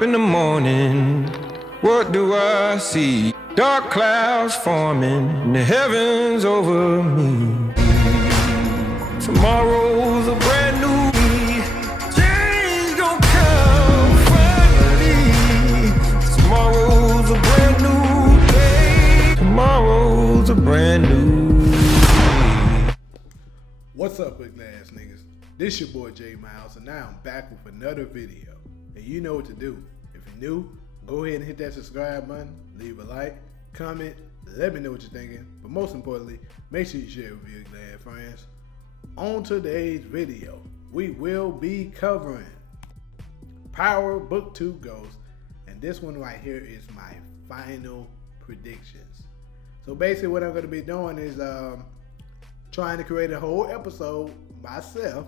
up in the morning, what do I see? Dark clouds forming in the heavens over me. Tomorrow's a brand new day. Change gon' come finally. Tomorrow's a brand new day. Tomorrow's a brand new day. What's up, big ass niggas? This your boy J Miles, and now I'm back with another video. And you know what to do. If you're new, go ahead and hit that subscribe button, leave a like, comment, let me know what you're thinking. But most importantly, make sure you share it with your glad friends. On today's video, we will be covering Power Book 2 Ghost, and this one right here is my final predictions. So basically what I'm going to be doing is trying to create a whole episode myself,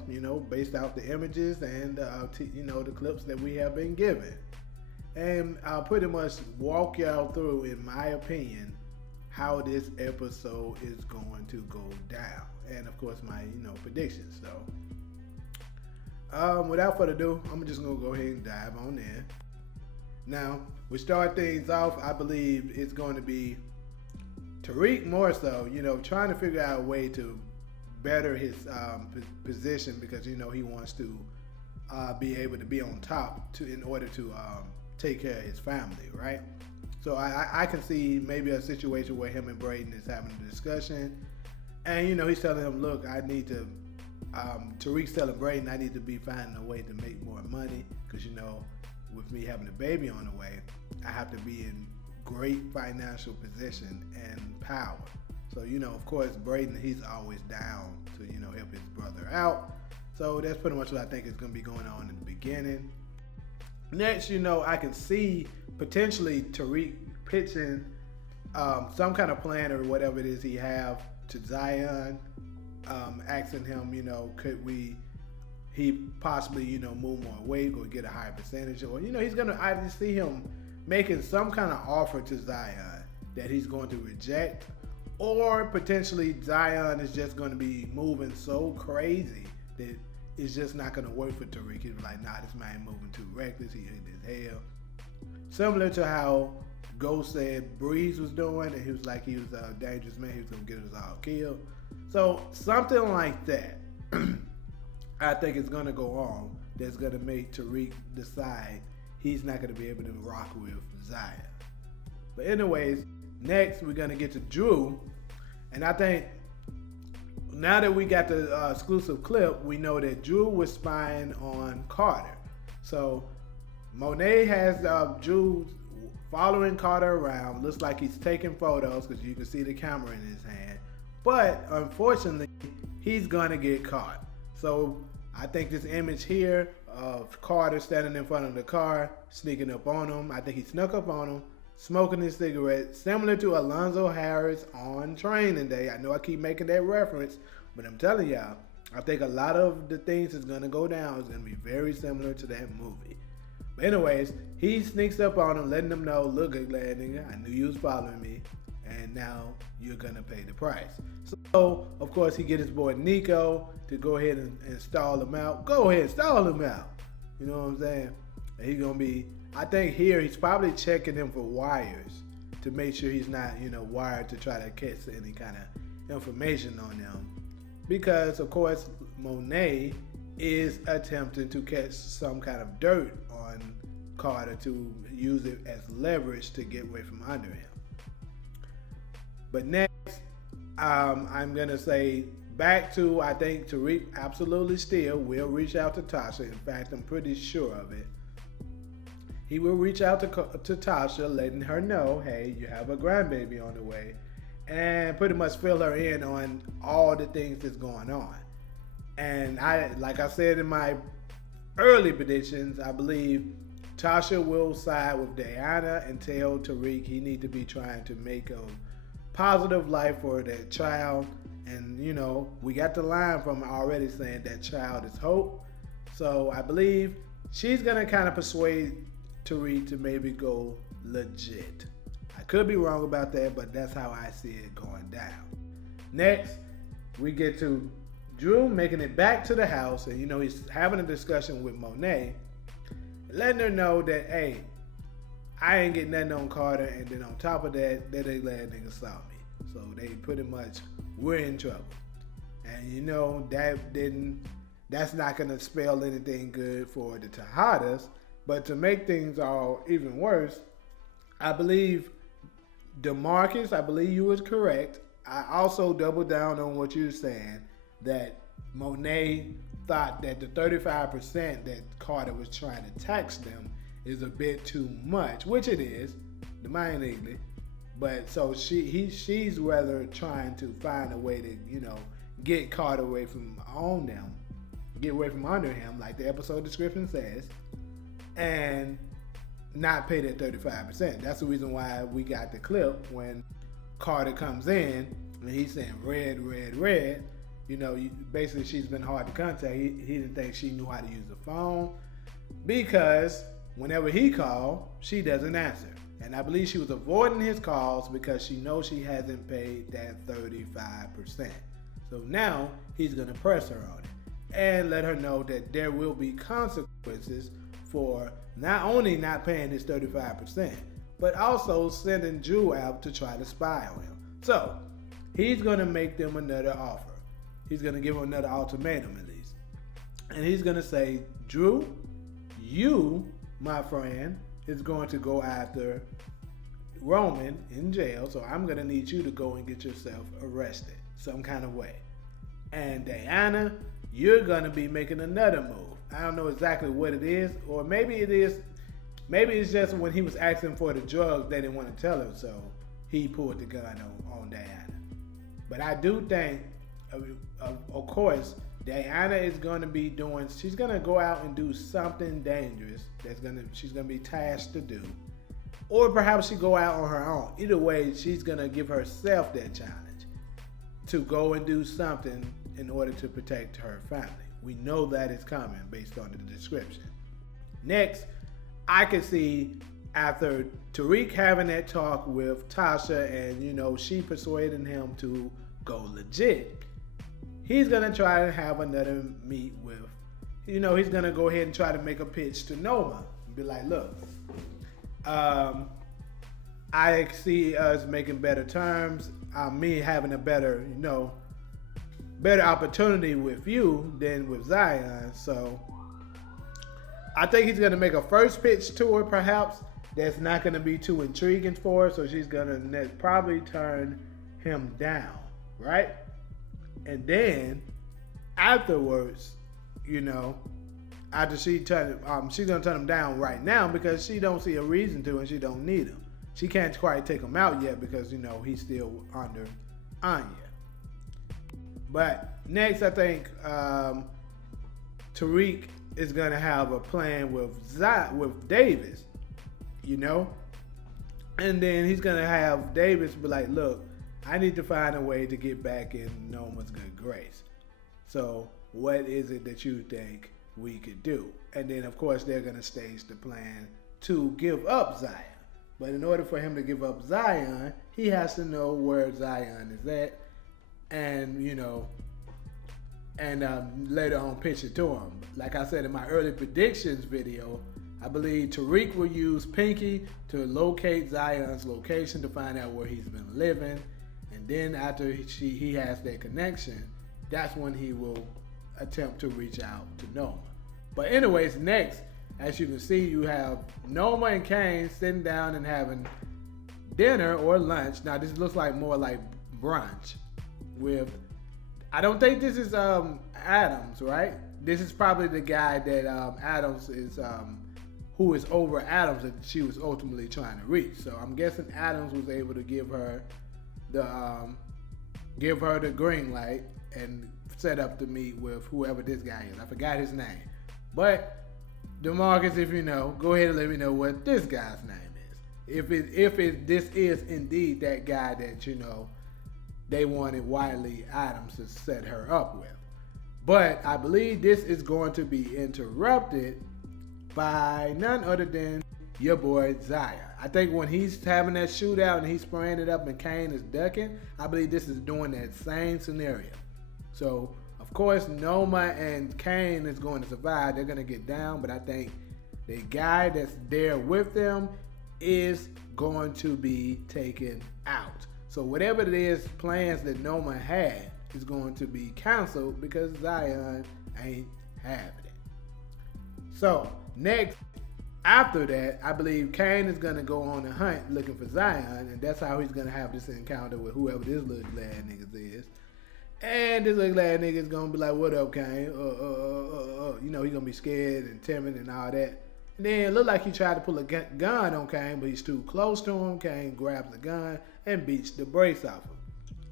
based off the images and the clips that we have been given. And I'll pretty much walk y'all through, in my opinion, how this episode is going to go down. And of course my, predictions. So without further ado, I'm just gonna go ahead and dive on in. Now, we start things off, I believe it's going to be Tariq more so, trying to figure out a way to better his position, because he wants to be able to be on top in order to take care of his family, right? So I can see maybe a situation where him and Braden is having a discussion, and he's telling him, look, I need to Tariq's telling Braden, I need to be finding a way to make more money, because with me having a baby on the way, I have to be in great financial position and power. So of course Braden, he's always down to help his brother out. So that's pretty much what I think is going to be going on in the beginning. Next, I can see potentially Tariq pitching some kind of plan or whatever it is he have to Zion, asking him, could he possibly move more weight or get a higher percentage, or he's gonna, I just see him making some kind of offer to Zion that he's going to reject, or potentially Zion is just going to be moving so crazy that it's just not going to work for Tariq. He's like, nah, this man moving too reckless. He hit his hell. Similar to how Ghost said Breeze was doing, and he was like, he was a dangerous man. He was going to get us all killed. So something like that, I think is going to go on. That's going to make Tariq decide he's not going to be able to rock with Zion. But anyways, next we're going to get to Drew. And I think now that we got the exclusive clip, we know that Drew was spying on Carter. So Monet has Drew following Carter around. Looks like he's taking photos, because you can see the camera in his hand. But unfortunately, he's going to get caught. So I think this image here of Carter standing in front of the car, sneaking up on him. I think he snuck up on him, smoking his cigarette, similar to Alonzo Harris on Training Day. I know I keep making that reference, but I'm telling y'all, I think a lot of the things that's gonna go down is gonna be very similar to that movie. But anyways, he sneaks up on him, letting him know, look, good lad nigga, I knew you was following me, and now you're gonna pay the price. So, of course, he get his boy Nico to go ahead and stall him out. Go ahead, stall him out. You know what I'm saying? And he's gonna be, I think here he's probably checking him for wires to make sure he's not, wired to try to catch any kind of information on them. Because, of course, Monet is attempting to catch some kind of dirt on Carter to use it as leverage to get away from under him. But next, I'm going to say back to, I think Tariq absolutely still will reach out to Tasha. In fact, I'm pretty sure of it. He will reach out to Tasha, letting her know, hey, you have a grandbaby on the way, and pretty much fill her in on all the things that's going on. And like I said in my early predictions, I believe Tasha will side with Diana and tell Tariq he need to be trying to make a positive life for that child. And we got the line from her already saying that child is hope. So I believe she's gonna kind of persuade Tariq to maybe go legit. I could be wrong about that, but that's how I see it going down. Next, we get to Drew making it back to the house, and he's having a discussion with Monet. letting her know that, hey, I ain't getting nothing on Carter, and then on top of that, they let niggas saw me. So they pretty much, we're in trouble. And that's not gonna spell anything good for the Tejadas. But to make things all even worse, I believe DeMarcus, I believe you was correct. I also doubled down on what you were saying, that Monet thought that the 35% that Carter was trying to tax them is a bit too much, which it is, the mind English. But so she's rather trying to find a way to, get Carter away from on them, get away from under him, like the episode description says, and not pay that 35%. That's the reason why we got the clip when Carter comes in and he's saying red, red, red. Basically she's been hard to contact. He didn't think she knew how to use the phone because whenever he called, she doesn't answer. And I believe she was avoiding his calls because she knows she hasn't paid that 35%. So now he's going to press her on it and let her know that there will be consequences for not only not paying his 35%, but also sending Drew out to try to spy on him. So he's going to make them another offer. He's going to give them another ultimatum at least. And he's going to say, Drew, you, my friend, is going to go after Roman in jail, so I'm going to need you to go and get yourself arrested some kind of way. And Diana, you're going to be making another move. I don't know exactly what it is, or maybe it's just when he was asking for the drugs, they didn't want to tell him, so he pulled the gun on Diana. But I do think, of course, Diana is going to be she's going to go out and do something dangerous she's going to be tasked to do. Or perhaps she go out on her own. Either way, she's going to give herself that challenge to go and do something in order to protect her family. We know that is coming based on the description. Next, I can see after Tariq having that talk with Tasha and, she persuading him to go legit, he's going to try to have another meet with, he's going to go ahead and try to make a pitch to Noa and be like, look, I see us making better terms, me having a better, better opportunity with you than with Zion. So I think he's going to make a first pitch to her, perhaps, that's not going to be too intriguing for her. So she's going to probably turn him down, right? And then afterwards, after she's going to turn him down right now because she don't see a reason to and she don't need him. She can't quite take him out yet because, he's still under Anya. But next, I think Tariq is going to have a plan with Davis, and then he's going to have Davis be like, look, I need to find a way to get back in Noma's good grace. So what is it that you think we could do? And then, of course, they're going to stage the plan to give up Zion. But in order for him to give up Zion, he has to know where Zion is at and, later on pitch it to him. Like I said in my early predictions video, I believe Tariq will use Pinky to locate Zion's location to find out where he's been living. And then after he has that connection, that's when he will attempt to reach out to Noa. But anyways, next, as you can see, you have Noa and Kane sitting down and having dinner or lunch. Now this looks like more like brunch with, I don't think this is Adams, right? This is probably the guy that Adams is, who is over Adams that she was ultimately trying to reach. So I'm guessing Adams was able to give her the green light and set up to meet with whoever this guy is. I forgot his name. But DeMarcus, if you know, go ahead and let me know what this guy's name is. This is indeed that guy that, they wanted Wiley Adams to set her up with. But I believe this is going to be interrupted by none other than your boy Zion. I think when he's having that shootout and he's spraying it up and Kane is ducking, I believe this is doing that same scenario. So, of course, Noa and Kane is going to survive. They're going to get down, but I think The guy that's there with them is going to be taken out. So whatever it is, plans that Noa had is going to be canceled because Zion ain't having it. So next, after that, I believe Kane is going to go on a hunt looking for Zion, and that's how he's going to have this encounter with whoever this little glad nigga is. And this little glad nigga is going to be like, what up, Kane? You know, he's going to be scared and timid and all that. And then it looked like he tried to pull a gun on Kane, but he's too close to him. Kane grabs the gun and beats the brakes off him.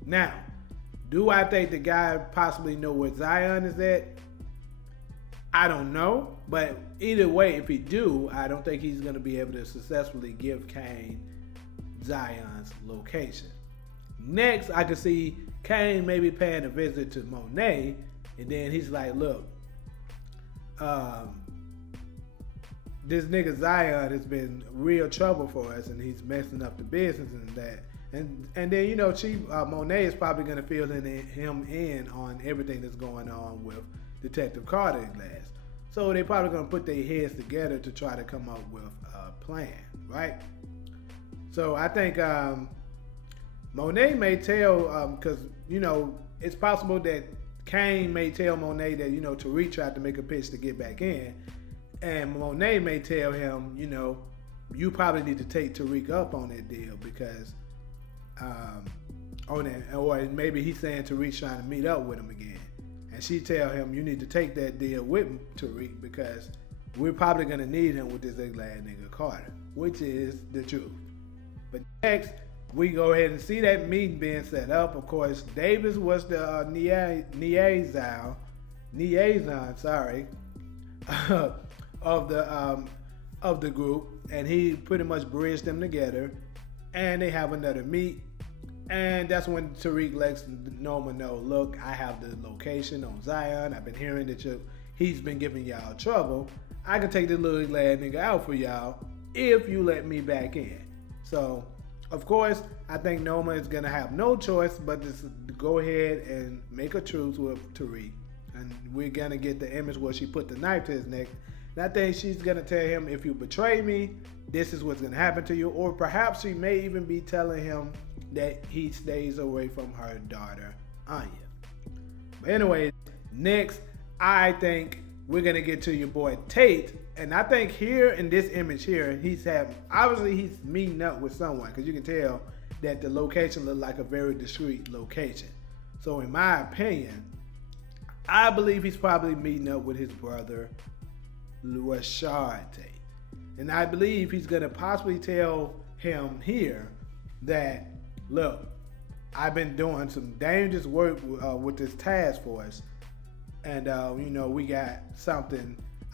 Now, do I think the guy possibly know where Zion is at? I don't know, but either way, if he do, I don't think he's going to be able to successfully give Kane Zion's location. Next, I can see Kane maybe paying a visit to Monet, and then he's like, look, this nigga Zion has been real trouble for us, and he's messing up the business and that. And then, you know, Monet is probably going to fill him in on everything that's going on with Detective Carter's glass. So they probably going to put their heads together to try to come up with a plan, right? So I think Monet may tell, because, you know, it's possible that Kane may tell Monet that, you know, Tariq tried to make a pitch to get back in. And Monet may tell him, you know, you probably need to take Tariq up on that deal because, or maybe he's saying Tariq's trying to meet up with him again. And she tell him, you need to take that deal with Tariq because we're probably going to need him with this ugly ass nigga Carter, which is the truth. But next, we go ahead and see that meeting being set up. Of course, Davis was the liaison, of the group, and he pretty much bridged them together, and they have another meet. And that's when Tariq lets Noa know, look, I have the location on Zion. I've been hearing that he's been giving y'all trouble. I can take this little glad nigga out for y'all if you let me back in. So, of course, I think Noa is going to have no choice but to go ahead and make a truce with Tariq. And we're going to get the image where she put the knife to his neck. And I think she's going to tell him, if you betray me, this is what's going to happen to you. Or perhaps she may even be telling him that he stays away from her daughter, Anya. But anyway, next, I think we're going to get to your boy Tate. And I think here in this image here, obviously he's meeting up with someone, because you can tell that the location looked like a very discreet location. So in my opinion, I believe he's probably meeting up with his brother, Rashad Tate. And I believe he's going to possibly tell him here that, look, I've been doing some dangerous work with this task force. And, you know,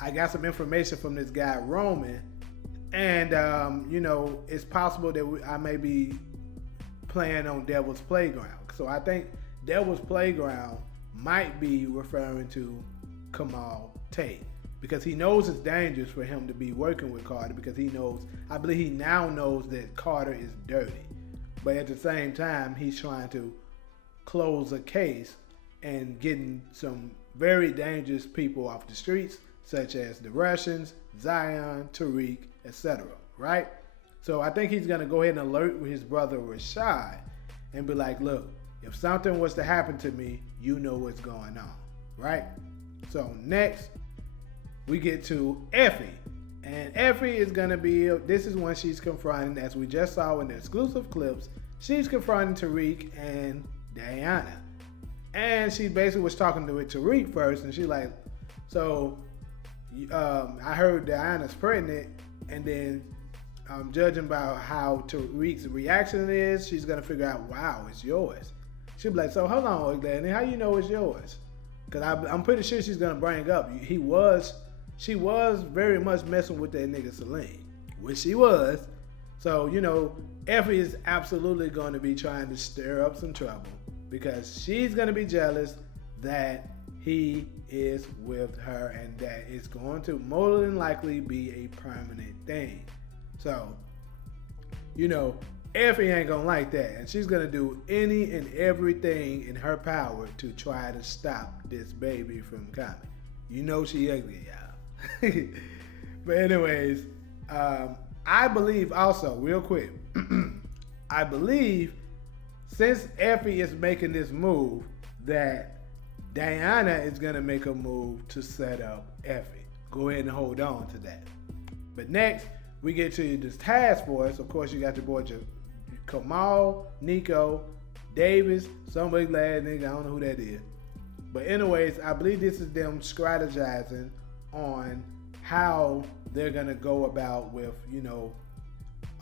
I got some information from this guy, Roman. And, you know, it's possible that I may be playing on Devil's Playground. So I think Devil's Playground might be referring to Kamal Tate, because he knows it's dangerous for him to be working with Carter, because I believe he now knows that Carter is dirty. But at the same time, he's trying to close a case and getting some very dangerous people off the streets, such as the Russians, Zion, Tariq, etc. Right? So I think he's going to go ahead and alert his brother Rashad and be like, look, if something was to happen to me, you know what's going on. Right? So next, we get to Effie. And Effie is going to be, this is when she's confronting, as we just saw in the exclusive clips, she's confronting Tariq and Diana. And she basically was talking to Tariq first, and she's like, so I heard Diana's pregnant, and then judging by how Tariq's reaction is, she's going to figure out, wow, it's yours. She'll be like, so hold on, Danny, how you know it's yours? Because I'm pretty sure she's going to bring up, she was very much messing with that nigga Celine, which she was. So, you know, Effie is absolutely going to be trying to stir up some trouble, because she's going to be jealous that he is with her, and that it's going to more than likely be a permanent thing. So, you know, Effie ain't going to like that, and she's going to do any and everything in her power to try to stop this baby from coming. You know she ugly, y'all. But anyways, I believe also, real quick, I believe since Effie is making this move, that Diana is gonna make a move to set up Effie. Go ahead and hold on to that. But next, we get to this task force. Of course, you got the boy Kamal, Nico, Davis, somebody glad nigga, I don't know who that is. But anyways, I believe this is them strategizing on how they're gonna go about with,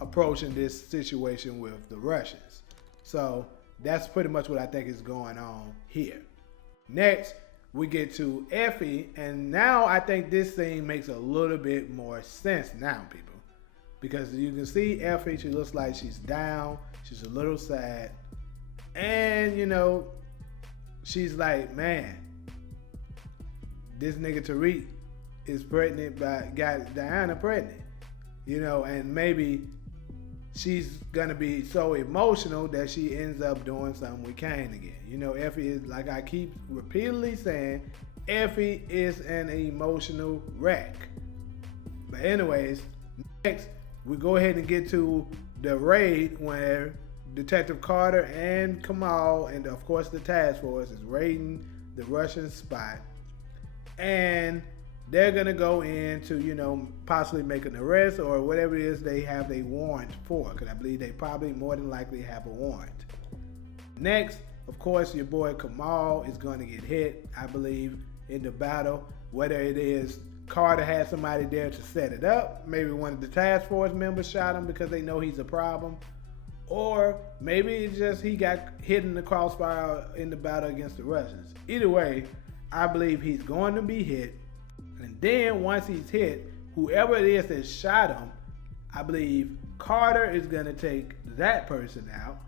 approaching this situation with the Russians. So that's pretty much what I think is going on here. Next, we get to Effie, and now I think this thing makes a little bit more sense now, people. Because you can see Effie, she looks like she's down, she's a little sad, and she's like, man, this nigga Tariq is pregnant got Diana pregnant, and maybe she's gonna be so emotional that she ends up doing something with Kane again. Effie is, like I keep repeatedly saying, Effie is an emotional wreck. But anyways, next we go ahead and get to the raid where Detective Carter and Kamal and of course the task force is raiding the Russian spot, and they're gonna go in to possibly make an arrest or whatever it is they have a warrant for, because I believe they probably more than likely have a warrant. Next, of course, your boy Kamal is going to get hit, I believe, in the battle. Whether it is Carter had somebody there to set it up, maybe one of the task force members shot him because they know he's a problem, or maybe it's just he got hit in the crossfire in the battle against the Russians. Either way, I believe he's going to be hit. And then once he's hit, whoever it is that shot him, I believe Carter is going to take that person out,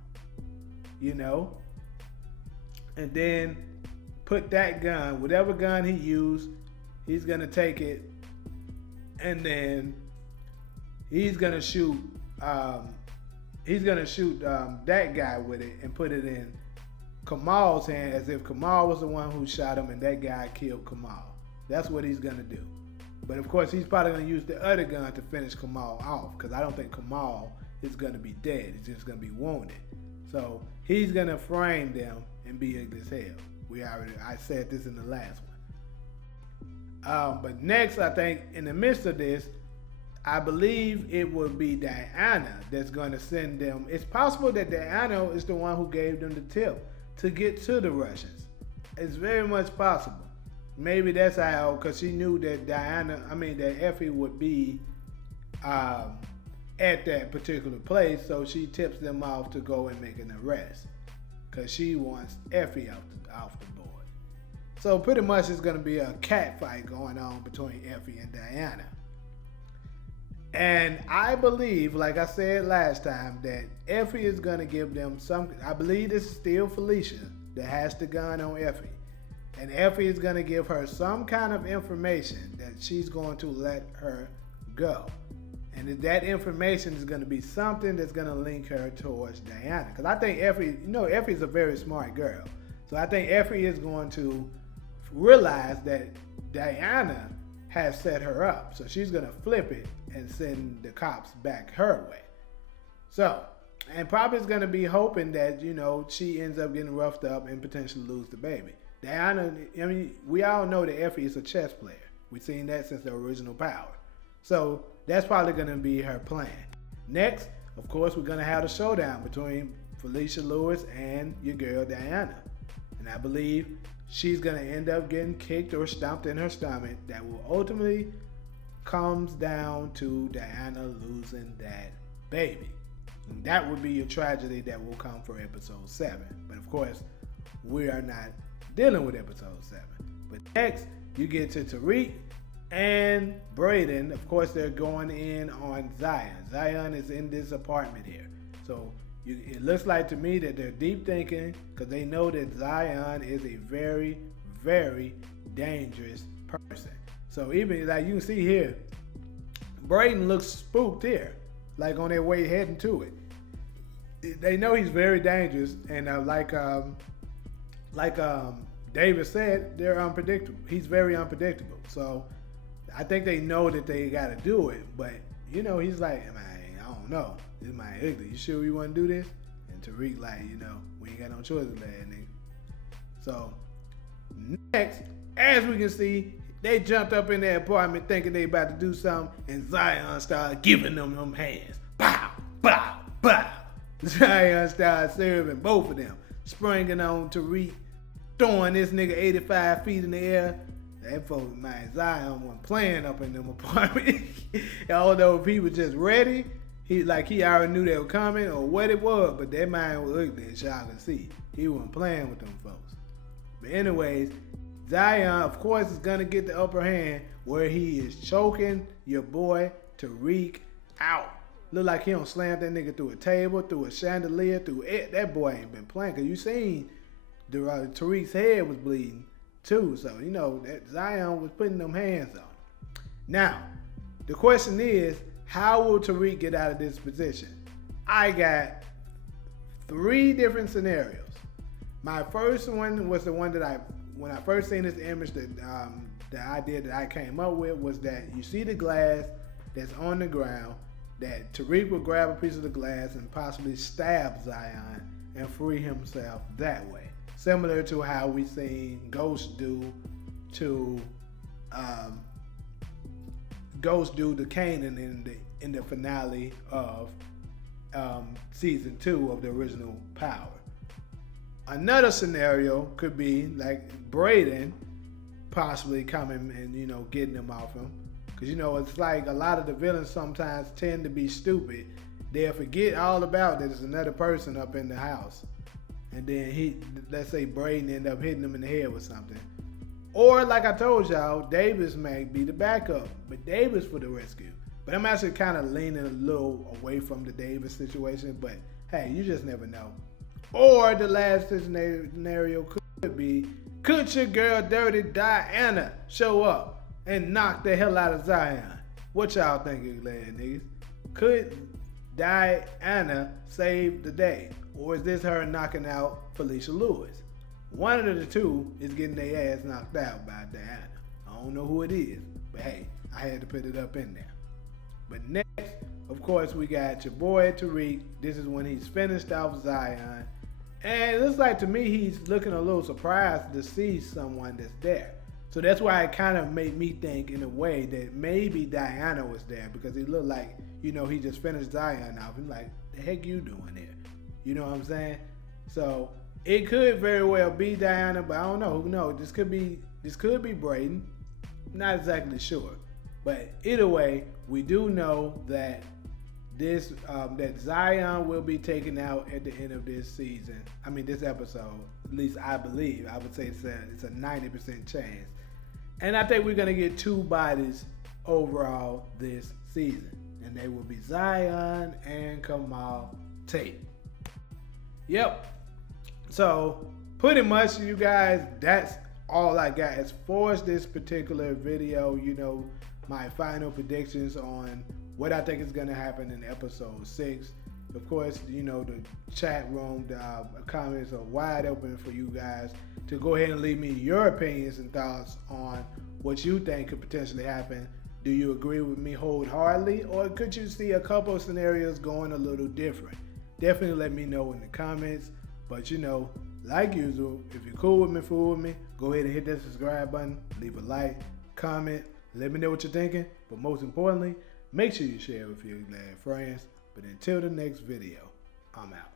and then put that gun, whatever gun he used, he's going to take it, and then he's going to shoot that guy with it and put it in Kamal's hand as if Kamal was the one who shot him and that guy killed Kamal. That's what he's going to do. But of course, he's probably going to use the other gun to finish Kamal off, because I don't think Kamal is going to be dead. He's just going to be wounded. So he's going to frame them and be ugly as hell. I said this in the last one. But next, I think in the midst of this, I believe it will be Diana that's going to send them. It's possible that Diana is the one who gave them the tip to get to the Russians. It's very much possible. Maybe that's how, because she knew that that Effie would be at that particular place, so she tips them off to go and make an arrest, because she wants Effie off the board. So pretty much it's going to be a cat fight going on between Effie and Diana. And I believe, like I said last time, that Effie is going to give them some, I believe this is still Felicia that has the gun on Effie. And Effie is going to give her some kind of information that she's going to let her go. And that information is going to be something that's going to link her towards Diana. Because I think Effie's a very smart girl. So I think Effie is going to realize that Diana has set her up. So she's going to flip it and send the cops back her way. So, and probably is going to be hoping that, she ends up getting roughed up and potentially lose the baby. Diana, we all know that Effie is a chess player. We've seen that since the original Power. So that's probably going to be her plan. Next, of course, we're going to have a showdown between Felicia Lewis and your girl Diana. And I believe she's going to end up getting kicked or stomped in her stomach. That will ultimately comes down to Diana losing that baby. And that would be a tragedy that will come for episode 7. But of course, we are not dealing with episode 7. But next, you get to Tariq and Braden. Of course, they're going in on Zion. Zion is in this apartment here. So it looks like to me that they're deep thinking, because they know that Zion is a very, very dangerous person. So even like you can see here, Braden looks spooked here, like on their way heading to it. They know he's very dangerous, and like David said, they're unpredictable. He's very unpredictable. So I think they know that they got to do it, but you know, he's like, man, I don't know. This man ugly. You sure we want to do this? And Tariq like, you know, we ain't got no choice of that, nigga. So next, as we can see, they jumped up in their apartment thinking they about to do something, and Zion started giving them hands. Pow, pow, pow. Zion started serving both of them, springing on Tariq, throwing this nigga 85 feet in the air. That folks, man, Zion wasn't playing up in them apartments. Although if he was just ready, he already knew they were coming or what it was, but that man was ugly as y'all can see. He wasn't playing with them folks. But anyways, Zion, of course, is going to get the upper hand where he is choking your boy Tariq out. Look like he don't slam that nigga through a table, through a chandelier, through it. That boy ain't been playing. Because you seen Tariq's head was bleeding too. So, you know, that Zion was putting them hands on him. Now, the question is, how will Tariq get out of this position? I got 3 different scenarios. My first one was the one that when I first seen this image, the idea that I came up with was that you see the glass that's on the ground, that Tariq will grab a piece of the glass and possibly stab Zion and free himself that way. Similar to how we seen Ghost do to Kanan in the finale of season 2 of the original Power. Another scenario could be like Braden possibly coming and, you know, getting him off him. Because, you know, it's like a lot of the villains sometimes tend to be stupid. They'll forget all about that there's another person up in the house. And then let's say Braden end up hitting him in the head with something. Or like I told y'all, Davis may be the backup, but Davis for the rescue. But I'm actually kind of leaning a little away from the Davis situation. But hey, you just never know. Or the last scenario could be, could your girl Dirty Diana show up and knock the hell out of Zion? What y'all think, glad niggas? Could Diana save the day? Or is this her knocking out Felicia Lewis? One of the two is getting their ass knocked out by Diana. I don't know who it is, but hey, I had to put it up in there. But next, of course, we got your boy Tariq. This is when he's finished off Zion. And it looks like to me he's looking a little surprised to see someone that's there. So that's why it kind of made me think in a way that maybe Diana was there, because it looked like, you know, he just finished Zion off. He's like, the heck you doing there? You know what I'm saying? So it could very well be Diana, but I don't know. Who knows? This could be Braden. Not exactly sure. But either way, we do know that that Zion will be taken out at the end of this season. I mean, this episode. At least I believe. I would say it's a 90% chance. And I think we're going to get 2 bodies overall this season. And they will be Zion and Kamal Tate. Yep. So, pretty much, you guys, that's all I got as far as this particular video. You know, my final predictions on what I think is going to happen in episode 6. Of course, you know, the chat room, the comments are wide open for you guys to go ahead and leave me your opinions and thoughts on what you think could potentially happen. Do you agree with me wholeheartedly, or could you see a couple of scenarios going a little different? Definitely let me know in the comments. But, you know, like usual, if you're cool with me, fool with me, go ahead and hit that subscribe button, leave a like, comment, let me know what you're thinking. But most importantly, make sure you share with your glad friends. But until the next video, I'm out.